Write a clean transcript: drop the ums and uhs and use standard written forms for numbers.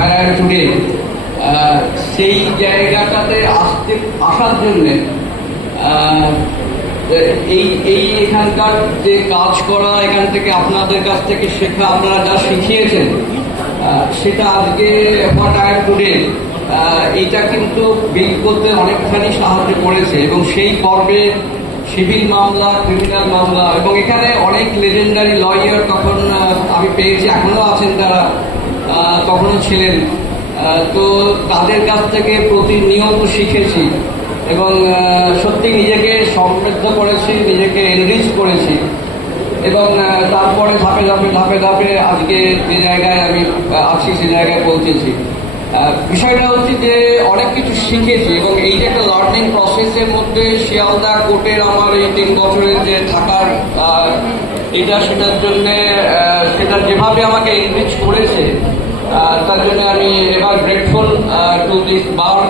Fire today, সেই জায়গাটাতে আসার জন্যে এই এখানকার যে কাজ করা, এখান থেকে আপনাদের কাছ থেকে শেখা, আপনারা যা শিখিয়েছেন সেটা আজকে ফায়ার টুডে এইটা কিন্তু বিল করতে অনেকখানি সাহায্য করেছে। এবং সেই পর্বে সিভিল মামলা, ক্রিমিনাল মামলা, এবং এখানে অনেক লেজেন্ডারি লয়ার তখন আমি পেয়েছি, এখনো আছেন তারা, তখনও ছিলেন। তো তাদের কাছ থেকে প্রতিনিয়ত শিখেছি এবং সত্যি নিজেকে সমৃদ্ধ করেছি, নিজেকে এনরিচ করেছি। এবং তারপরে ধাপে ধাপে ধাপে ধাপে আজকে যে জায়গায় আমি আছি সে জায়গায় পৌঁছেছি। বিষয়টা হচ্ছে যে অনেক কিছু শিখেছি এবং এই যে একটা লার্নিং প্রসেসের মধ্যে শিয়ালদা কোর্টের আমার এই 3 বছরের যে থাকার সেটার জন্যে সেটা যেভাবে আমাকে এনরিচ করেছে তার জন্য আমি এবার গ্রেটফুল টু দিস বার